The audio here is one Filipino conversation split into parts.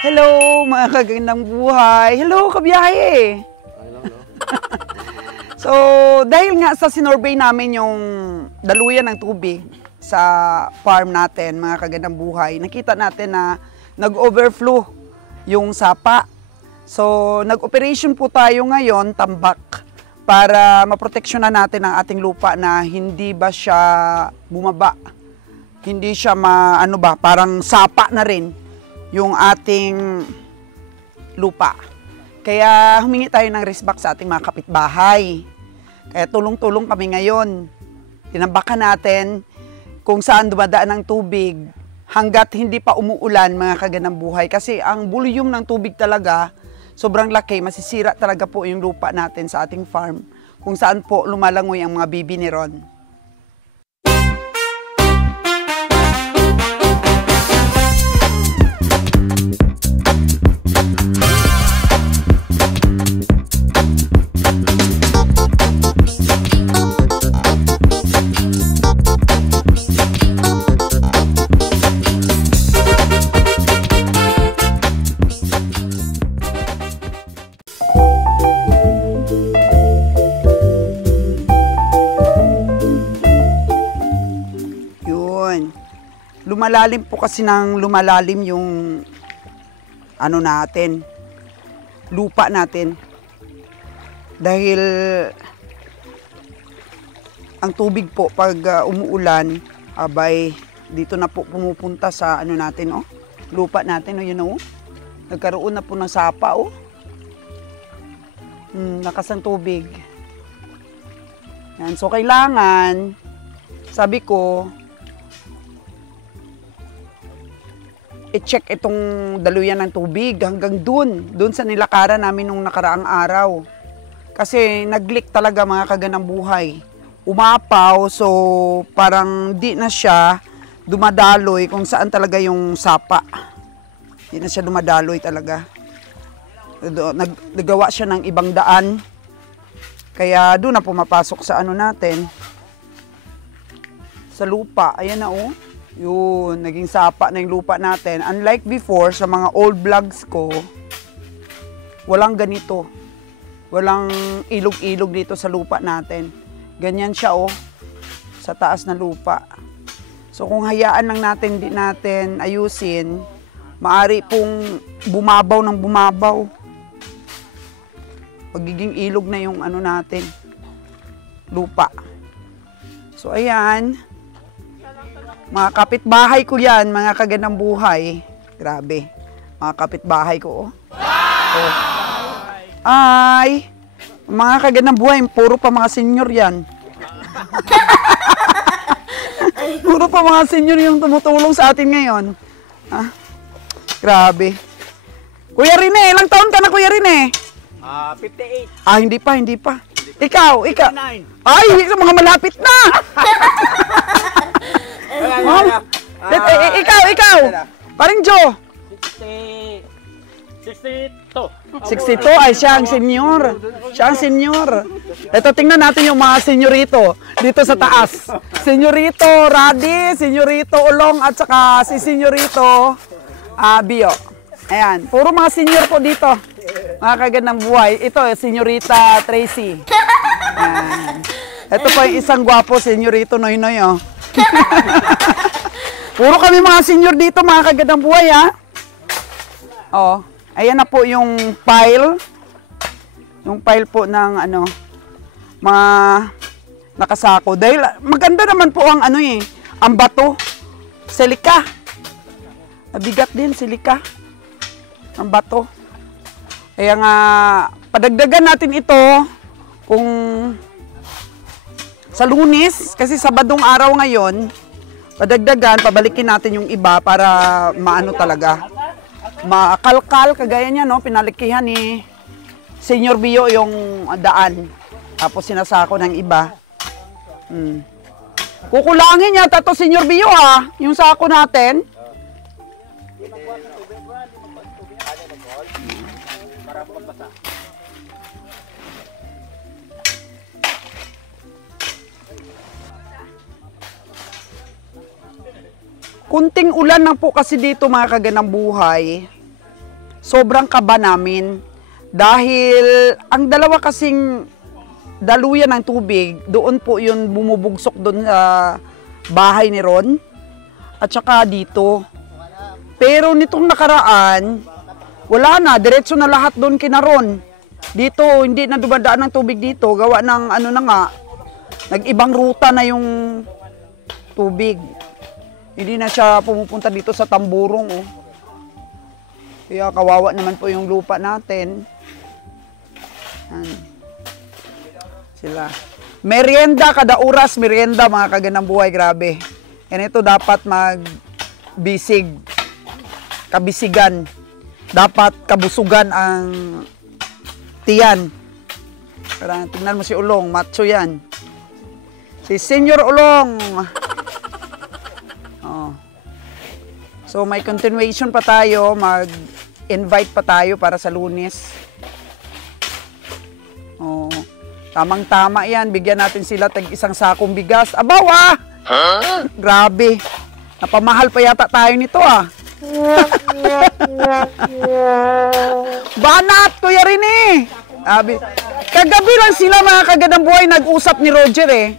Hello, mga kagandang buhay. Hello, kabiyahe. Hello. So, dahil nga sa sinorvey namin yung daluyan ng tubig sa farm natin, mga kagandang buhay, nakita natin na nag-overflow yung sapa. So, nag-operation po tayo ngayon, tambak, para maproteksyonan natin ang ating lupa na hindi ba siya bumaba. Hindi siya parang sapa na rin yung ating lupa. Kaya humingi tayo ng respect sa ating mga kapitbahay. Kaya tulong-tulong kami ngayon. Tinambakan natin kung saan dumadaan ang tubig hanggat hindi pa umuulan, mga kagandang buhay. Kasi ang volume ng tubig talaga, sobrang laki, masisira talaga po yung lupa natin sa ating farm. Kung saan po lumalangoy ang mga bibi ni Ron. Lumalalim po kasi ng lumalalim yung natin, lupa natin. Dahil ang tubig po pag umuulan, abay dito na po pumupunta sa natin, lupa natin, nagkaroon na po ng sapa, lakas ng tubig. Yan. So kailangan, sabi ko, i-check itong daluyan ng tubig hanggang dun sa nilakaran namin nung nakaraang araw. Kasi nag-leak talaga, mga kagandang buhay. Umapaw, so parang di na siya dumadaloy kung saan talaga yung sapa. Di na siya dumadaloy talaga. Nagawa siya ng ibang daan. Kaya doon na pumapasok sa natin. Sa lupa, ayan na Yun, naging sapa na yung lupa natin. Unlike before, sa mga old vlogs ko, walang ganito. Walang ilog-ilog dito sa lupa natin. Ganyan siya, sa taas na lupa. So, kung hayaan lang natin, di natin ayusin, maari pong bumabaw ng bumabaw. Pagiging ilog na yung natin, lupa. So, ayan. Mga kapitbahay ko yan, mga kagandang buhay. Grabe. Mga kapitbahay ko, Wow! Ay! Mga kagandang buhay, puro pa mga senior yan. Puro pa mga senior yung tumutulong sa atin ngayon. Grabe. Kuya Rene, ilang taon ka na, Kuya Rene? 58. Hindi pa. Ikaw. 59. Ay, mga malapit na! Ikaw. Paring Joe. 62. Ay, siya ang senior. Ito, tingnan natin yung mga senyorito dito sa taas. Senyorito Radi, senyorito Ulong, at saka si senyorito Bio. Ayan, puro mga senior po dito. Mga kagandang buhay. Ito, senyorita Tracy. Ayan. Ito po yung isang gwapo, senyorito Noynoy, Puro kami mga senior dito, mga kagandang buhay, ayan na po yung pile. Yung pile po ng mga nakasako. Dahil maganda naman po ang ang bato. Silika. Nabigat din, silika. Ang bato. Kaya nga, padagdagan natin ito kung sa Lunes, kasi Sabadong araw ngayon, padagdagan, pabalikin natin yung iba para talaga. Makalkal, kagaya niya, pinalikihan ni Senior Bio yung daan. Tapos sinasako ng iba. Kukulangin niya, tato Senior Bio yung sako natin. kunting ulan lang po kasi dito mga kaganang buhay. Sobrang kaba namin. Dahil ang dalawa kasing daluyan ng tubig, doon po yun bumubugsok doon sa bahay ni Ron. At saka dito. Pero nitong nakaraan, wala na. Diretso na lahat doon kina Ron. Dito, hindi na dumadaan ng tubig dito. Gawa ng ano na nga, nag-ibang ruta na yung tubig. Hindi na siya pumupunta dito sa Tamburong. Oh. Kaya kawawa naman po yung lupa natin. Sila. Merienda, kada oras merienda mga kaganang buhay, grabe. And ito dapat magbisig, kabisigan. Dapat kabusugan ang tiyan. Parang tingnan mo si Ulong, macho yan. Si Senior Ulong. Oh. So may continuation pa tayo, mag-invite pa tayo para sa Lunes. Oh. Tamang-tama yan, bigyan natin sila tag isang sakong bigas. Abaw ah! Huh? Grabe. Napamahal pa yata tayo nito ah. Banat, Kuya Rene. Kagabi lang sila mga kaganang buhay nag-usap ni Roger eh.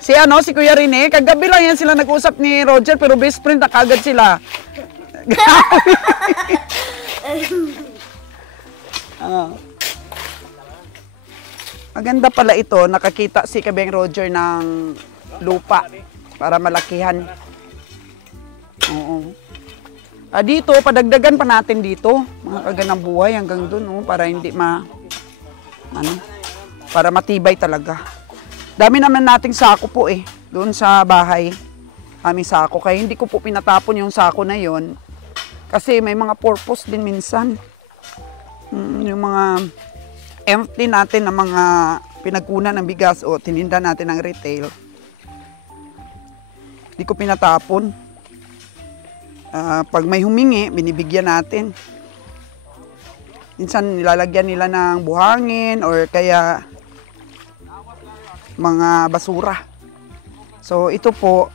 Si Kuya Rene, kagabi lang yan sila nag-usap ni Roger pero best friend na kagad sila. Maganda pala ito, nakakita si Kabeng Roger ng lupa para malakihan. Oo. Dito, padagdagan pa natin dito, mga kaganang buhay hanggang dun, para hindi para matibay talaga. Dami naman nating sako po eh, doon sa bahay. Aming sako, kaya hindi ko po pinatapon yung sako na yon. Kasi may mga purpose din minsan. Yung mga empty natin na mga pinagkunan ng bigas o tininda natin ng retail. Hindi ko pinatapon. Pag may humingi, binibigyan natin. Minsan nilalagyan nila ng buhangin or kaya mga basura. So ito po,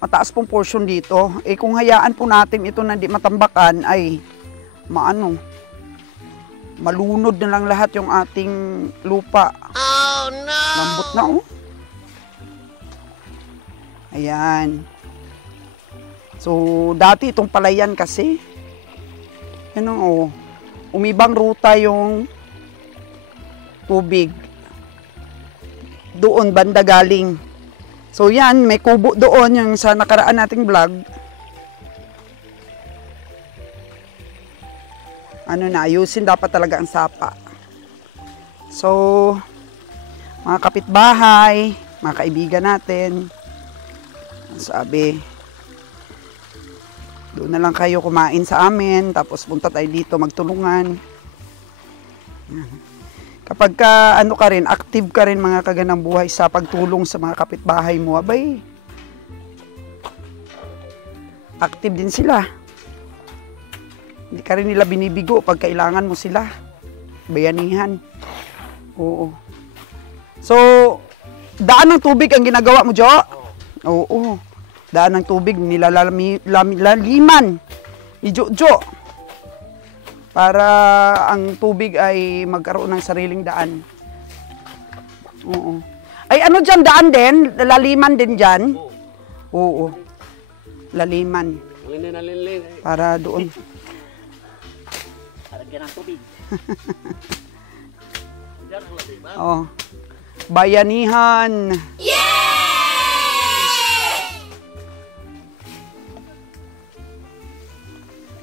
mataas pong portion dito. Kung hayaan po natin ito na di matambakan ay malunod na lang lahat yung ating lupa. Oh no! Lambot na oh. Ayan. So, dati itong palayan kasi. Umibang ruta yung tubig. Doon, banda galing. So, yan, may kubo doon yung sa nakaraan nating vlog. Ayusin dapat talaga ang sapa. So, mga kapitbahay, mga kaibigan natin, sabi, doon na lang kayo kumain sa amin, tapos punta tayo dito magtulungan. Kapag ka rin, active ka rin mga kaganang buhay sa pagtulong sa mga kapitbahay mo, abay, active din sila. Hindi ka rin nila binibigo pag kailangan mo sila. Bayanihan. Oo. So, daan ng tubig ang ginagawa mo, Jo? Oo. Daan ng tubig, nilalaliman ni Jojo para ang tubig ay magkaroon ng sariling daan. Oo. Ay dyan, daan din? Laliman din dyan? Oo. Laliman. Para doon. Lagyan ng tubig. Oh. Bayanihan.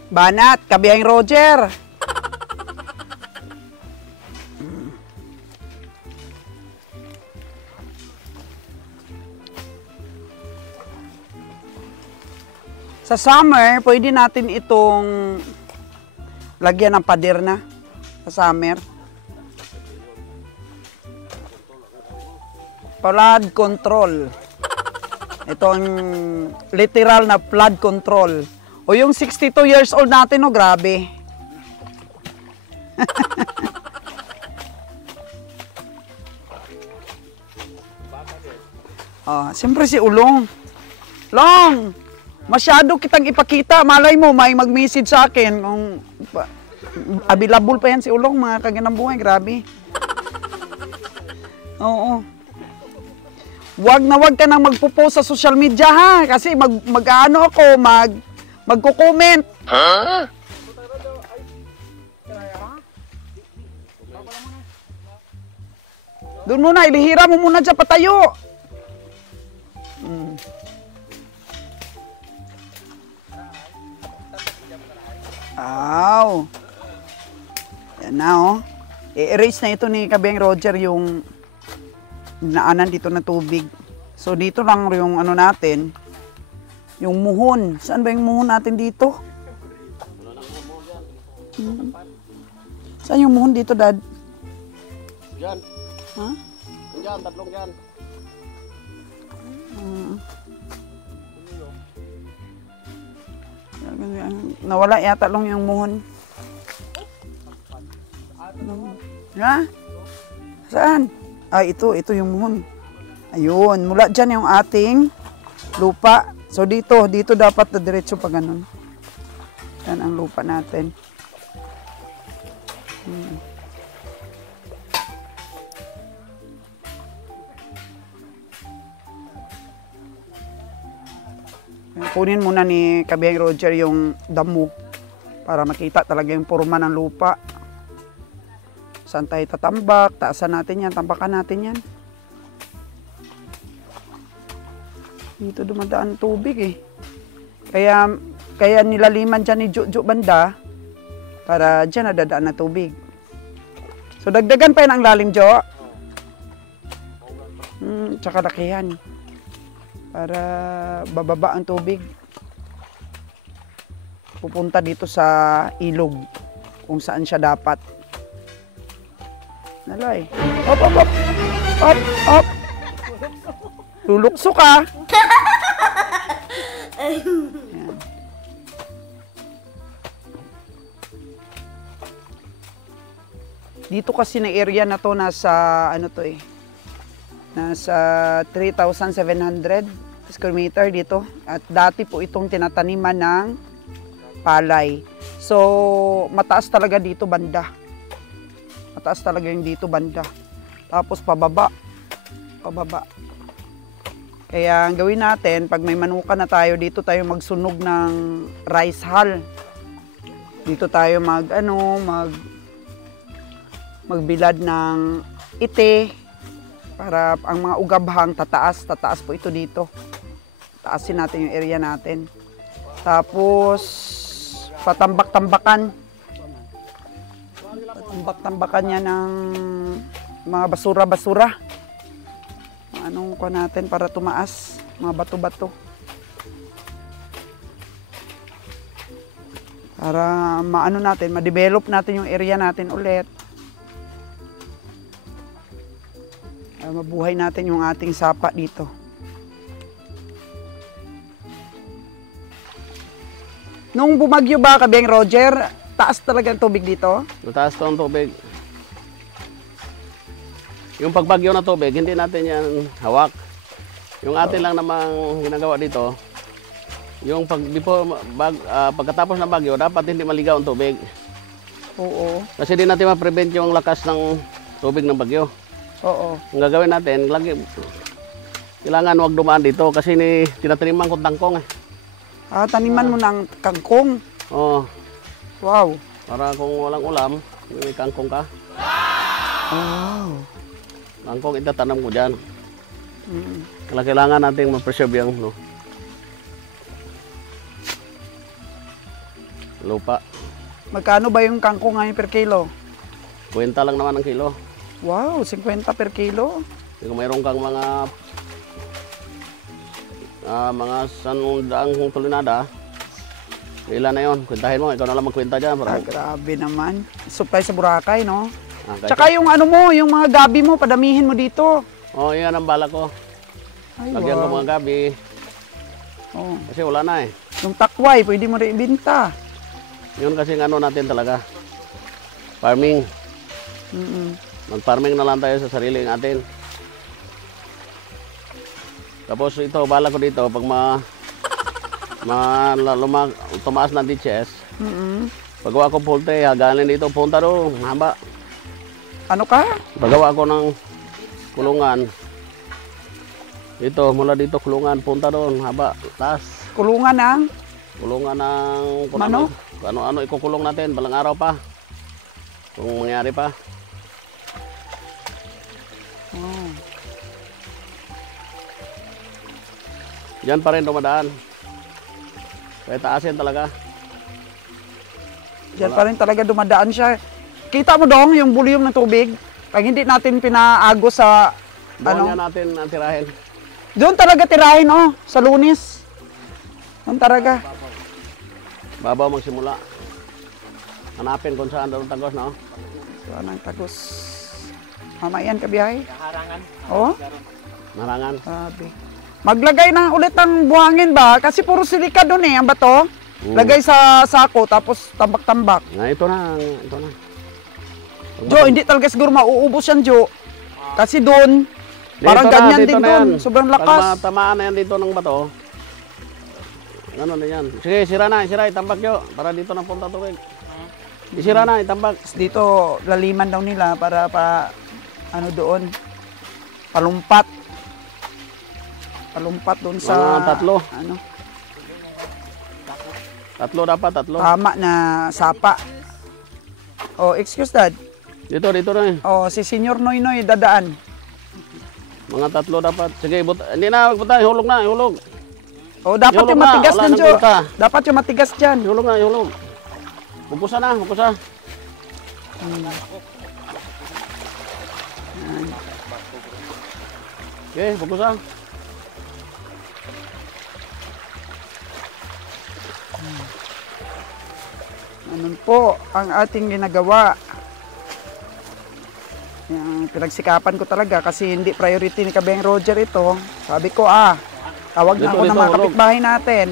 Banat, Kabihang Roger. Sa summer, pwede natin itong lagyan ng pader na sa summer. Flood control. Ito ang literal na flood control. O yung 62 years old natin, grabe. Siyempre si Ulong. Long! Masyado kitang ipakita. Malay mo, may mag-message sa akin. Kung available pa yan si Ulong, mga kaganang buhay. Grabe. Oo. Wag na wag ka nang magpo-post sa social media, ha? Kasi mag-ano ako, magko-comment. Huh? Doon muna, ilihira mo muna dyan, patayo. Aw. Yan na, oh. I-erase na ito ni Kabeng Roger yung naanan dito na tubig. So, dito lang yung ano natin, yung muhon. Saan ba yung muhon natin dito? Saan yung muhon dito, Dad? Diyan. Ha? Diyan, tatlong diyan. Nawala yata lang yung muhon. Ha? Saan? Ito yung muhon. Ayun, mula dyan yung ating lupa. So dito dapat na diretso pa ganun. Yan ang lupa natin. Kunin muna ni Kabeng Roger yung damo para makita talaga yung forma ng lupa. Saan tayo tatambak? Taasan natin yan, tambakan natin yan. Dito dumadaan tubig eh. Kaya nilaliman dyan ni Jojo banda para dyan nadadaan na tubig. So dagdagan pa yan ang lalim, Jo. Tsaka lakihan. Para bababa ang tubig. Pupunta dito sa ilog kung saan siya dapat. Nalay. Hop, hop, hop. Hop, hop. Lulukso ka. Yan. Dito kasi na area na to nasa ano to eh. Nasa 3,700 square meter dito. At dati po itong tinataniman ng palay. So, mataas talaga dito banda. Mataas talaga yung dito banda. Tapos pababa. Pababa. Kaya ang gawin natin, pag may manuka na tayo, dito tayo magsunog ng rice hull. Dito tayo magbilad ng ite. Para ang mga ugabhang tataas po ito dito. Taasin natin yung area natin. Tapos, patambak-tambakan. Patambak-tambakan niya ng mga basura-basura. Anong ko natin para tumaas? Mga bato-bato. Para maano natin, ma-develop natin yung area natin ulit. Mabuhay natin yung ating sapa dito. Nung bumagyo ba, Kabeng Roger, taas talaga ang tubig dito? Mataas to ang tubig. Yung pagbagyo na tubig, hindi natin yan hawak. Yung atin lang namang ginagawa dito, yung pagkatapos ng bagyo, dapat hindi maligaw ang tubig. Oo. Kasi di natin ma-prevent yung lakas ng tubig ng bagyo. Oo. Ang gagawin natin, kailangan wag dumaan dito kasi tinataniman kong tangkong eh. Taniman mo ng kangkong? Oo. Wow. Para kung walang ulam, may kangkong ka. Wow. Kangkong itatanam ko dyan. Kailangan natin ma-preserve yung lupa. Magkano ba yung kangkong ngayon per kilo? 20 lang naman ang kilo. Wow, 50 per kilo? Kung mayroon kang mga sandaang tulinada, ilan na yun? Kwentahin mo, ikaw na lang magkwenta dyan. Grabe naman. Supply sa Boracay, no? Okay. Tsaka yung ano mo, yung mga gabi mo, padamihin mo dito. Oo, yan ang bala ko. Ay, Lagyan ko wow. mga gabi. Oh. Kasi wala na eh. Yung takway, pwede mo rin ibinta. Yun kasi ano natin talaga. Farming. Mag-farming na lang tayo sa sarili natin. Tapos ito, bala ko dito, pag tumaas na ditches. Mm-mm. Pagawa ko pulte, haganin dito, punta doon, haba. Ano ka? Pagawa ko ng kulungan. Dito, mula dito kulungan, punta doon, haba, taas. Kulungan ng? Kulungan ng kung Mano? ano ikukulong natin, balang araw pa. Kung mangyari pa. Oh. Diyan pa rin dumadaan. Kaya taasin talaga. Diyan pa rin talaga dumadaan siya. Kita mo dong yung volume ng tubig? Pag hindi natin pinaagos sa Doon nga natin tirahin. Doon talaga tirahin, oh, sa Lunis. Doon talaga. Babaw magsimula. Hanapin kung saan doon tagos, no? So, anong tagos? Mamayan ka biyahe? Oh, Marangan. sabi. Maglagay na ulit ng buhangin ba? Kasi puro silika doon eh, ang bato. Lagay sa sako, tapos tambak-tambak. Na, ito na. Jo, hindi talaga siguro mauubos yan, Jo. Kasi doon, parang Dito na, ganyan dito din na doon. yan. Sobrang Pag lakas. matamaan na yan dito ng bato, ano na yan. Sige, sira, itambak yo. Para dito na punta tubig. Isira na, itambak. Dito, laliman daw nila para ano doon, palumpat. Palumpat doon sa... Mga tatlo. Ano, Tatlo dapat, tatlo. tama na sapa. Oh, excuse dad. Dito na eh. Oh, si Senyor Noynoy dadaan. Mga tatlo dapat. Sige, hindi na, magpunta. Ihulog na, ihulog. Oh, dapat Ihulog yung na, matigas wala dyan, nang Jo. punta. Dapat yung matigas dyan. Ihulog na, ihulog. Bukusa na, bukusa. Okay, bukusa. Ano po ang ating ginagawa? Yung pinagsikapan ko talaga kasi hindi priority ni Kabeng Roger ito. Sabi ko tawag na Dito, ako ng dito, mga hulog. kapitbahay natin.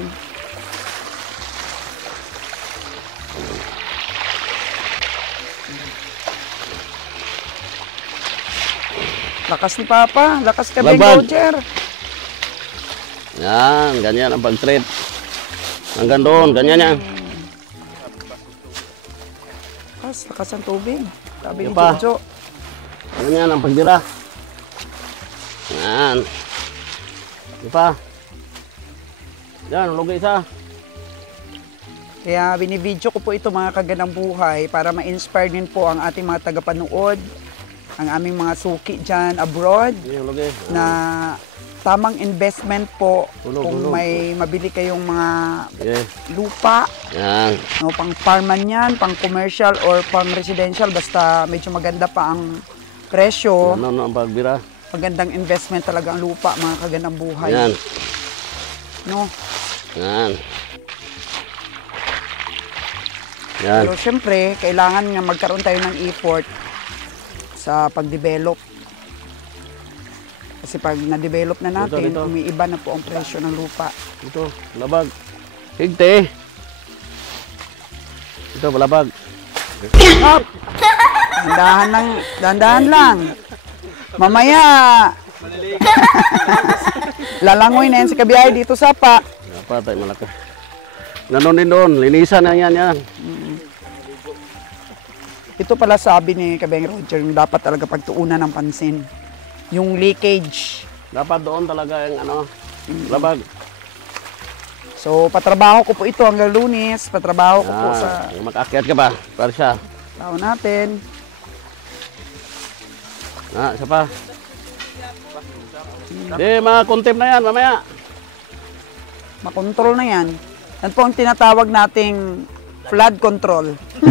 Lakas ni Papa, lakas Kabeng Laban. Roger. Yan, ganyan ang pag-treat. Hanggang doon, ganyan yan. Lakas ang tubig. Sabi ni Yan pa. Jojo. Ganyan ang pagdira. Yan. Di pa. Yan, hulog isa. Kaya binibidyo ko po ito mga kagandang buhay para ma-inspire din po ang ating mga tagapanood, ang aming mga suki dyan abroad, Sige, hulog eh. na tamang investment po Hulog, kung hulog. may mabili kayong mga Sige. lupa, Yan. no, pang farman yan, pang commercial or pang residential, basta medyo maganda pa ang presyo, Ano ang pagbira? magandang investment talaga ang lupa mga kagandang buhay. Yan. No? Yan. Yan. Pero syempre, kailangan nga magkaroon tayo ng effort sa pag-develop. Kasi pag na-develop na natin, Dito. umiiba na po ang presyo ng lupa. Ito, labag. Higte. Ito, balabag. Up! Dahan lang. Mamaya, lalangoy na yan si Kabiyahe dito sa pa. Apa tayo malaki. Ganon din doon, linisan na yan. Ito pala sabi ni Kabeng Roger, yung dapat talaga pagtuunan ng pansin. Yung leakage. Dapat doon talaga yung ano, labag. So, patrabaho ko po ito hanggang Lunes. Patrabaho ko po sa Makakyat ka ba? Para siya. tao natin. Isa pa. Di, mga contempt na yan, mamaya. Makontrol na yan. Yan po ang tinatawag nating flood control. Di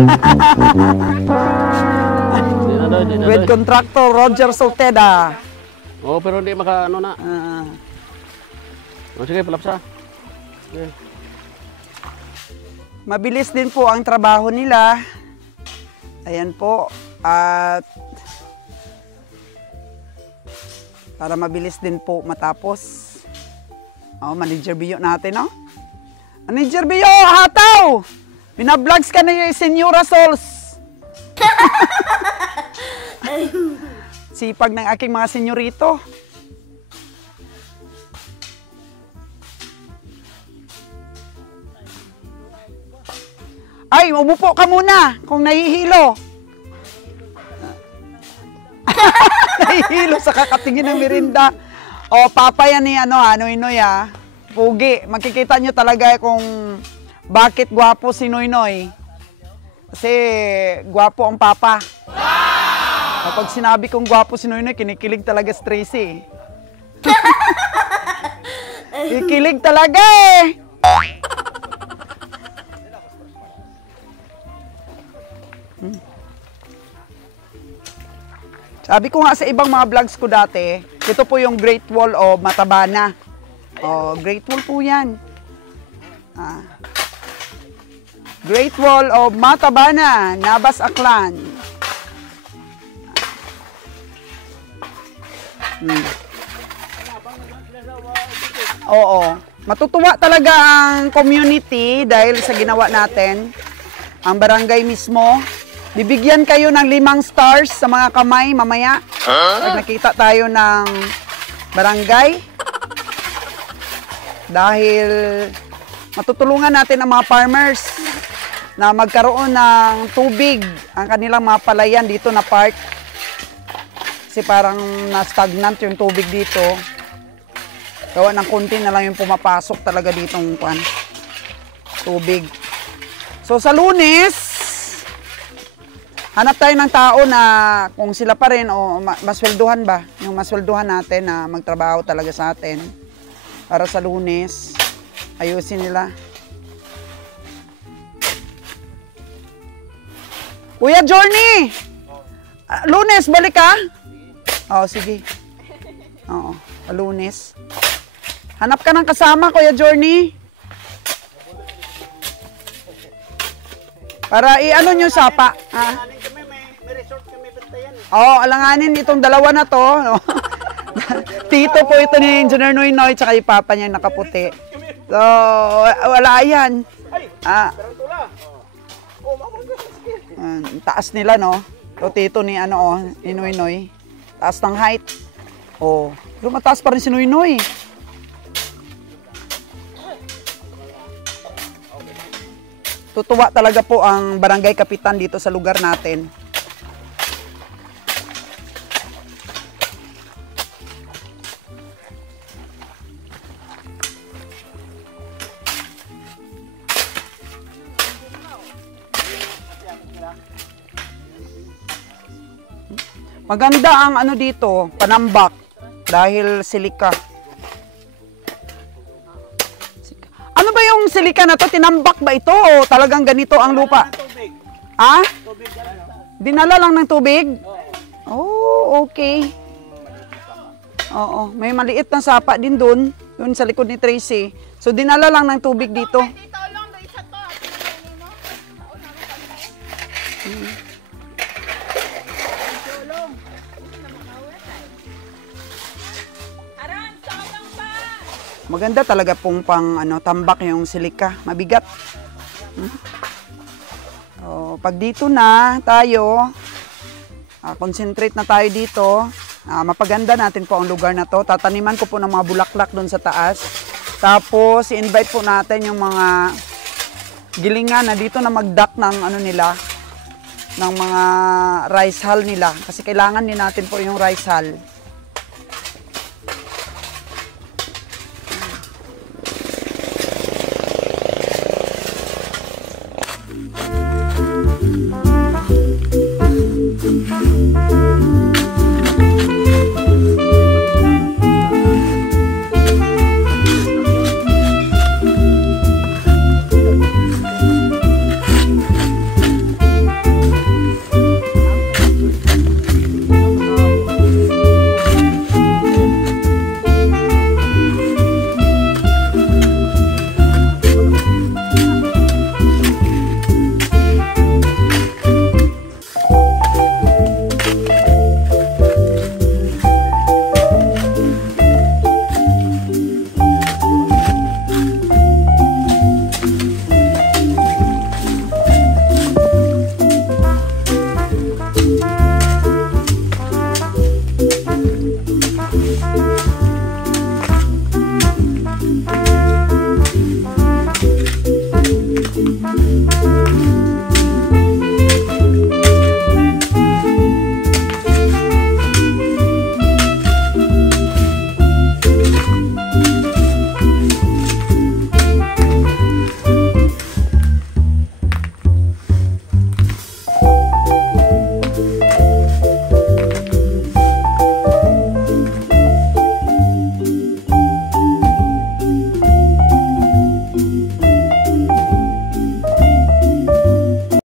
na With doon. contractor Roger Solteda. Oo, pero hindi maka, ano na. Ah, Sige, palapsa. Sige. mabilis din po ang trabaho nila. Ayan po. At para mabilis din po matapos. Manager Bio natin, no? Manager Bio, hataw! Binablogs ka na yung Senyora Sols. Sipag ng aking mga senyorito. Ay, umupo ka muna kung nahihilo. Nahihilo sa kakatingin ng merinda. O, papa yan ni Noynoy Pugi. Makikita nyo talaga kung bakit gwapo si Noynoy. Kasi gwapo ang papa. Kapag sinabi kong gwapo si Noynoy, kinikilig talaga si Tracy. Kikilig talaga eh. Sabi ko nga sa ibang mga vlogs ko dati, ito po yung Great Wall of Matabana. Great Wall po yan. Great Wall of Matabana, Nabas Aklan. Oo. Matutuwa talaga ang community dahil sa ginawa natin. Ang barangay mismo. Bibigyan kayo ng 5 stars sa mga kamay mamaya. Pag nakita tayo ng barangay. Dahil matutulungan natin ang mga farmers na magkaroon ng tubig ang kanilang mga palayan dito na part. Kasi parang na-stagnant yung tubig dito. Gawa ng konti na lang yung pumapasok talaga ditong tubig. So sa Lunes, hanap tayo ng tao na kung sila pa rin o maswelduhan ba? Yung maswelduhan natin na magtrabaho talaga sa atin. Para sa Lunes, ayusin nila. Kuya Journey! Lunes, balik ka? Oo, sige. Oo, Lunes. Hanap ka ng kasama, Kuya Journey. Para i-ano nyo sapa. Ha? May resort kami bentayan. Oo, alanganin itong dalawa na to. No? Tito po ito ni Engineer Noynoy tsaka yung papa niya nakaputi. So, wala yan. Tarantula. Oh, Taas nila, no? So, tito ni ni Noynoy. Taas ng height. Oh, pero mataas pa rin si Noynoy. Tutuwa talaga po ang barangay kapitan dito sa lugar natin. Maganda ang dito, panambak dahil silika. Ano ba yung silika na to? Tinambak ba ito o talagang ganito ang lupa? tubig. Ha? Tubig yan. Dinala lang ng tubig? Oh, okay. Oo, may maliit na sapa din doon sa likod ni Tracy. So dinala lang ng tubig dito. Maganda talaga pong tambak yung silika, mabigat. Pag dito na tayo, concentrate na tayo dito. Mapaganda natin po ang lugar na to. Tataniman ko po ng mga bulaklak doon sa taas. Tapos i-invite po natin yung mga gilingan na dito na mag-duck ng nila, ng mga rice hull nila kasi kailangan din natin po yung rice hull.